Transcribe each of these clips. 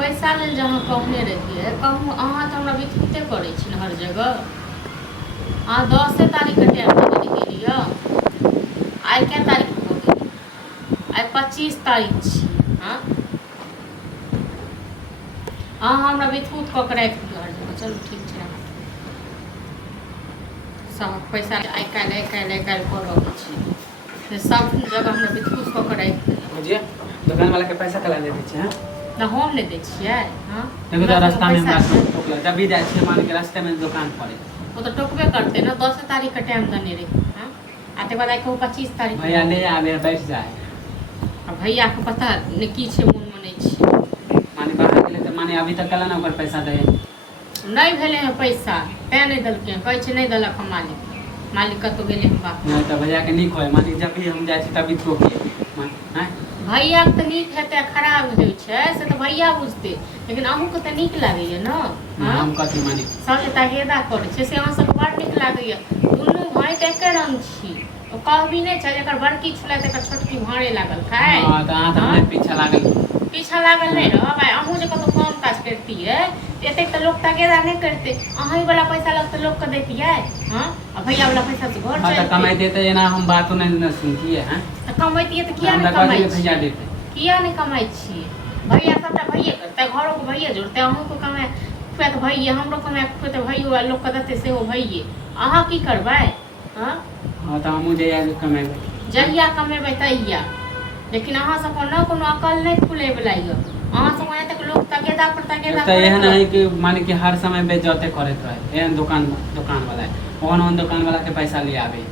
पैसा लेल जे अहाँ कहने रहिए कहूँ अहाँ तो हमरा वित्ते करै छी हर जगह। अहाँ 10 तारीख के टाइम दे गेलिए, आई क्या तारीख हो गई? आई 25 तारीख छी। हाँ हाँ हमरा वित्त कऽ के राखि दिअ हर जगह। चलू ठीक छै, सब पैसा आई काल्हि कर अबै छी सब जगह हमरा वित्त कऽ के राखि दिअ। बुझिए दुकान वाला के पैसा कला दे दै छै। ना हम नहीं दै छियै। हाँ देखो तो रास्ता में हमरा टोकला जब भी जाए छे मान के रास्ते में दुकान पड़े वो तो टोकबे करते ना। 10 तारीख का टाइम देने रहे। हाँ आते बाद आई कहूँ 25 तारीख भैया ले आवे बैठ जाए। अब भैया के पता नहीं की छे मन में नहीं छे। माने बाहर गेले त माने अभी तक कला ना ओकर पैसा दे नहीं भेले हैं पैसा तै नहीं दलके कहे छे नहीं दलक हम मालिक कतो गेले हम बाप नहीं तो भैया के निक होय माने जब भी हम जाए छी तभी ठोकिए मान हैं भैया के तो नीक हेते खराब होय छे से तो भैया बुझते, लेकिन अहू के तो नीक लागैए न। हम कथि माने सब जता गेदा करे छे से अहाँ सब बड़ नीक लागैए। दुनू भाई त एके रंग छी। ओ कहबी नहीं छे एकर बड़की छुला त एकर छोटकी भाड़े लागल खाए। हां त अहाँ त पीछा लागल नहीं रह भाई। अहू जे कतो काम काज करती है एते त लोग तगेदा नहीं करते। अहीं वाला पैसा लग त लोग के देतिए। हां अब भैया वाला पैसा से घर चलते। हां त कमाई देते ना हम बात नहीं सुनतिए हैं त कमाइतिए त किया नहीं कमाई भैया देते किया नहीं कमाई छी? भैया सबटा भैया करते घरों को भैया जोड़ते अहू को कमाए खुए तो भैया हमरो कमाए खुए तो भैया लोग के देते से हो भैया अहाँ की करबै? हां हां त हमहु जइया कमाएबै जहिया कमेबै तहिया, लेकिन अहाँ सब न कोनो अकल नहीं खुले वाला ये। अहाँ सब एते तक लोग तगेदा पर तगेदा त एहन है कि माने कि हर समय बेइज्जती करत रहे। एहन दुकान वाला ओहन दुकान वाला के पैसा ले आवे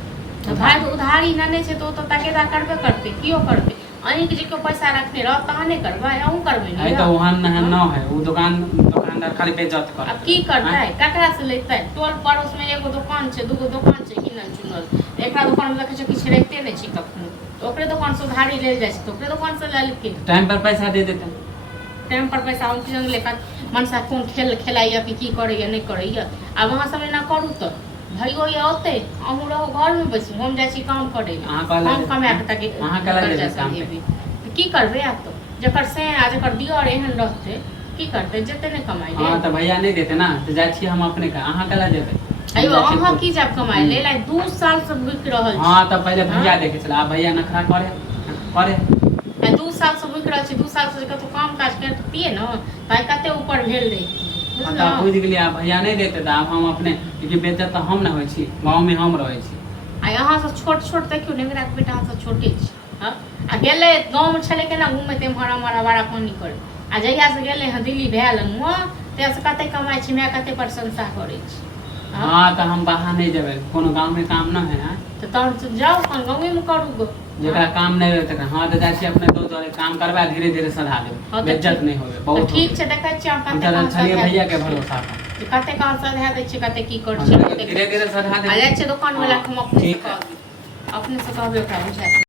तो भाई तो उधारी नने छे तो तगेदा करबे करते कियो करते। अहीं के जो पैसा रखने रह तहाँ नहीं करबै अहू करबै है नहीं तो ओहन न है वो दुकानदार खाली बेइज्जत करत। अब की करतै ककरा से लेतै? टोल पड़ोस में एगो दुकान छे दूगो दुकान छे किनल चुनल एकरा दुकान में देखे छे किछ रखते नहीं छी कखनो तो ओकरे दुकान से उधारी ले जाय छे तो ओकरे दुकान से ले लेके टाइम पर पैसा दे देते। टाइम पर पैसा हम किन लेकर मनसा कौन खेल खेलाइया कि की करैया नहीं करैया। अब वहाँ सब ना करू तो भैयो ये होते अहू रहो घर में बैसू हम जाय छी काम करे हम कमा के ताकि अहाँ कला ले काम तो की करबे आप तो जकर से आज जकर दियर एहन रहते की करते जते नहीं कमाई। हां त भैया नहीं देते ना तो जाय छी हम अपने का अहाँ कला देबे। अयो अहाँ की जब कमाई ले ला 2 साल से बिक रहल छी। हां त पहले भैया देखे चला अब भैया नखरा करे 2 साल से बिक रहल छी। 2 साल से कतो काम काज करतिए न ताई कते ऊपर भेल रही हां बुझ गेलिए। अब भैया नहीं देते त अब हम अपने क्योंकि बेइज्जत त हम न होई छी गांव में हम रहै छी। आ यहाँ से छोट देखियो नेगरा के बेटा से छोटे छी। हां आ गेले गांव में छले के ना घूमे ते हमारा बड़ा पानी करे आ जहिया से गेले ह दिल्ली भेल न ते से कते कमाई छी मैं कते प्रशंसा करै छी। हां त हम बाहर नहीं जेबे कोनो गांव में काम न है तो तब जाओ अपन गांव में करू गो जेकरा काम नहीं होते हां त जाय छी अपने दो जोरे काम करबा धीरे धीरे सधा देबे बेइज्जत नहीं होबे बहुत ठीक छै देखै छी हम कते हम छलिए भैया के भरोसा कते काम सधा दै छी कते की कर छी धीरे धीरे सधा देबे। आ जाय छै दुकान वाला हम अपने से कहबे ओकरा बुझा